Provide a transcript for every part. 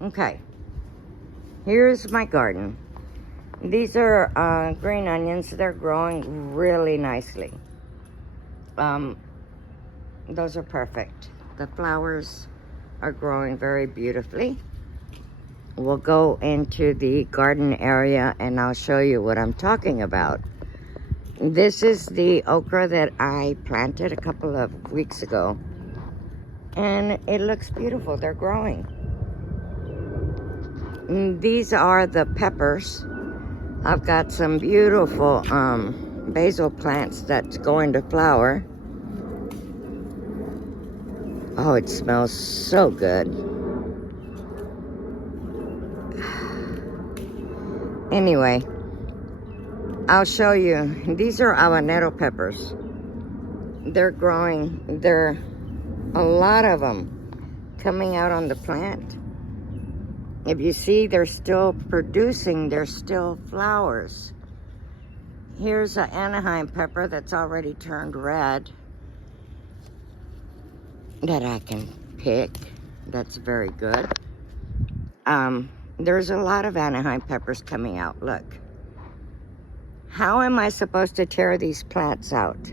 Okay, here's my garden. These are green onions. They're growing really nicely. Those are perfect. The flowers are growing very beautifully. We'll go into the garden area and I'll show you what I'm talking about. This is the okra that I planted a couple of weeks ago. And it looks beautiful. They're growing. These are the peppers. I've got some beautiful basil plants that's going to flower. Oh, it smells so good. Anyway, I'll show you. These are habanero peppers. They're growing. There are a lot of them coming out on the plant. If you see, they're still producing. They're still flowers. Here's an Anaheim pepper that's already turned red that I can pick. That's very good. There's a lot of Anaheim peppers coming out. Look. How am I supposed to tear these plants out?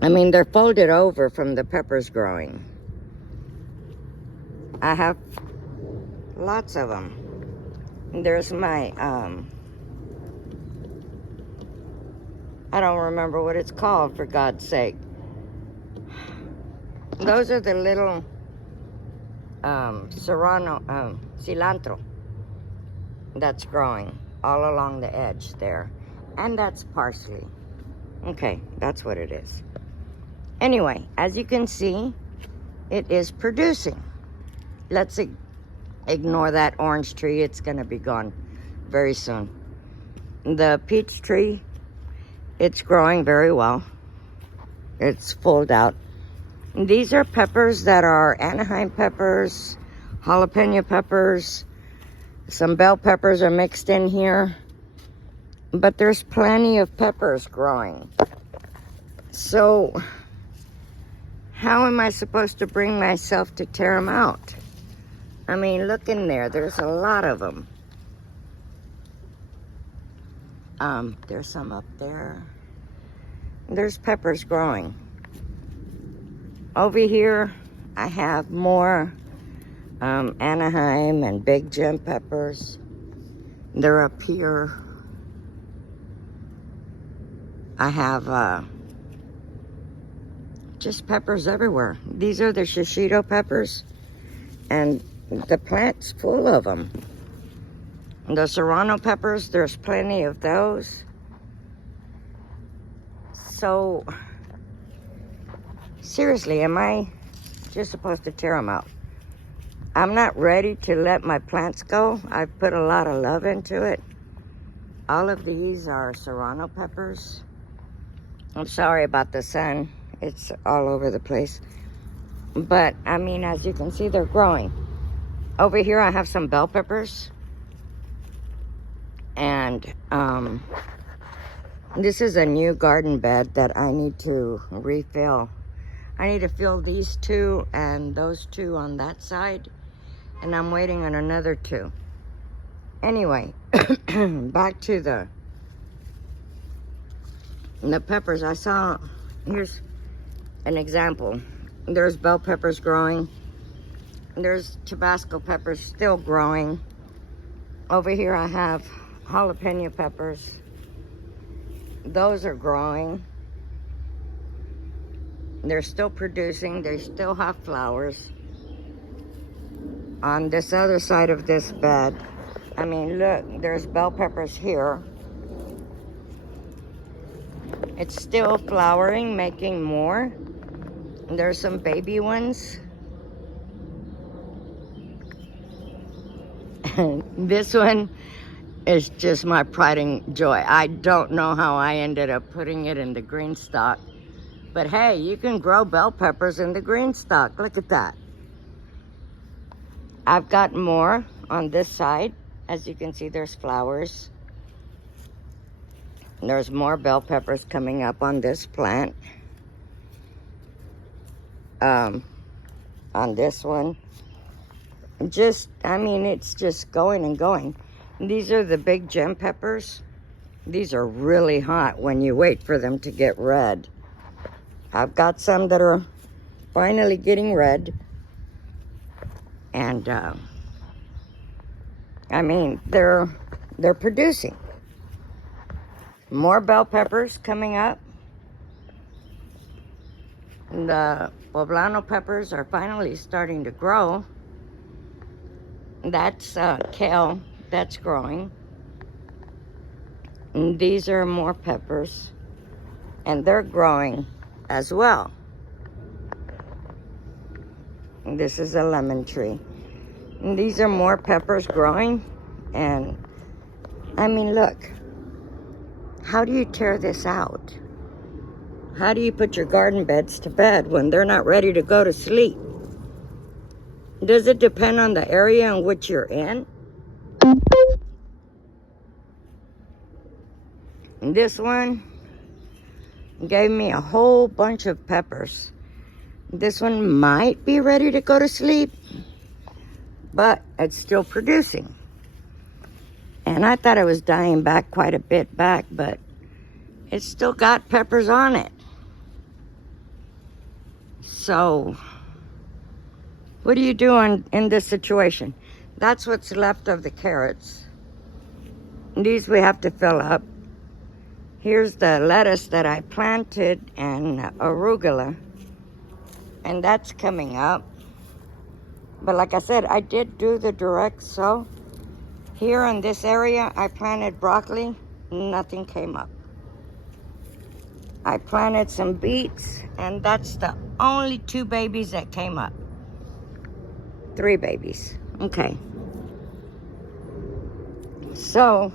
I mean, they're folded over from the peppers growing. I have lots of them. There's my, I don't remember what it's called, for God's sake. Those are the little cilantro that's growing all along the edge there. And that's parsley. Okay, that's what it is. Anyway, as you can see, it is producing. Let's ignore that orange tree. It's going to be gone very soon. The peach tree, it's growing very well. It's fulled out. These are peppers that are Anaheim peppers, jalapeno peppers. Some bell peppers are mixed in here. But there's plenty of peppers growing. So, how am I supposed to bring myself to tear them out? I mean, look in there. There's a lot of them. There's some up there. There's peppers growing. Over here, I have more Anaheim and Big Gem peppers. They're up here. I have just peppers everywhere. These are the shishito peppers, and the plant's full of them. The serrano peppers, there's plenty of those. So, seriously, am I just supposed to tear them out? I'm not ready to let my plants go. I've put a lot of love into it. All of these are serrano peppers. I'm sorry about the sun. It's all over the place. But, I mean, as you can see, they're growing. Over here, I have some bell peppers. And, this is a new garden bed that I need to refill. I need to fill these two and those two on that side. And I'm waiting on another two. Anyway, back to the peppers. I saw, here's an example. There's bell peppers growing. There's Tabasco peppers still growing. Over here I have jalapeno peppers. Those are growing. They're still producing. They still have flowers. On this other side of this bed, I mean, look, there's bell peppers here. It's still flowering, making more. There's some baby ones. This one is just my pride and joy. I don't know how I ended up putting it in the green stock. But hey, you can grow bell peppers in the green stock. Look at that. I've got more on this side. As you can see, there's flowers. There's more bell peppers coming up on this plant. On this one. it's just going and going. These are the big gem peppers. These are really hot when you wait for them to get red. I've got some that are finally getting red. And, they're producing. More bell peppers coming up. The poblano peppers are finally starting to grow. That's kale that's growing. And these are more peppers, and they're growing as well. And this is a lemon tree. And these are more peppers growing. And look, how do you tear this out? How do you put your garden beds to bed when they're not ready to go to sleep? Does it depend on the area in which you're in? And this one gave me a whole bunch of peppers. This one might be ready to go to sleep, but it's still producing. And I thought it was dying back quite a bit back, but it's still got peppers on it. So, what do you do in this situation? That's what's left of the carrots. These we have to fill up. Here's the lettuce that I planted and arugula. And that's coming up. But like I said, I did do the direct sow. Here in this area, I planted broccoli. Nothing came up. I planted some beets, and that's the only 2 babies that came up. 3 babies. Okay. So,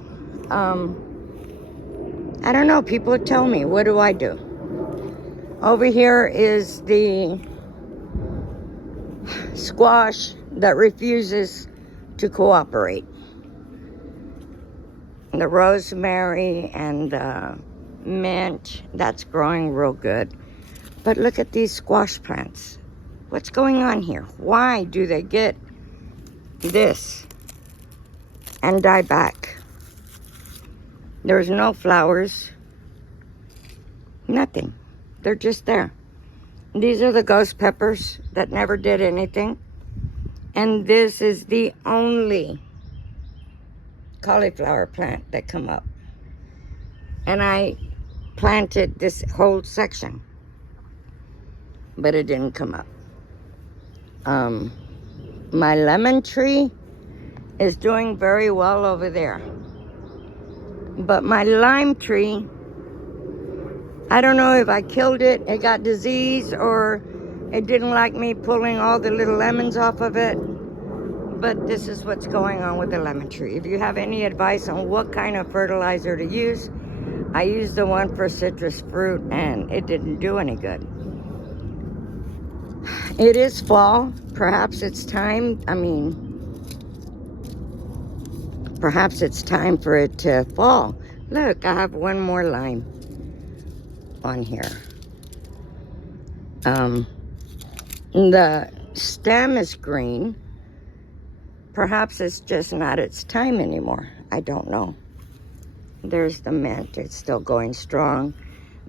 I don't know. People tell me, what do I do? Over here is the squash that refuses to cooperate. The rosemary and the mint, that's growing real good. But look at these squash plants. What's going on here? Why do they get this and die back? There's no flowers. Nothing. They're just there. These are the ghost peppers that never did anything. And this is the only cauliflower plant that come up. And I planted this whole section, but it didn't come up. My lemon tree is doing very well over there. But my lime tree, I don't know if I killed it, it got disease, or it didn't like me pulling all the little lemons off of it. But this is what's going on with the lemon tree. If you have any advice on what kind of fertilizer to use, I used the one for citrus fruit and it didn't do any good. It is fall. Perhaps it's time. Perhaps it's time for it to fall. Look, I have one more lime on here. The stem is green. Perhaps it's just not its time anymore. I don't know. There's the mint. It's still going strong.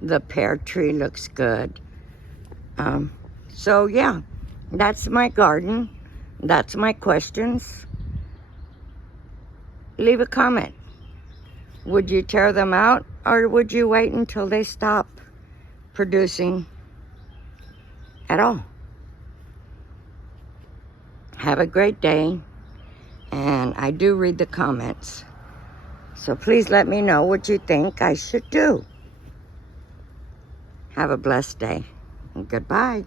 The pear tree looks good. So yeah, that's my garden. That's my questions. Leave a comment. Would you tear them out, or would you wait until they stop producing at all? Have a great day. And I do read the comments. So please let me know what you think I should do. Have a blessed day. And goodbye.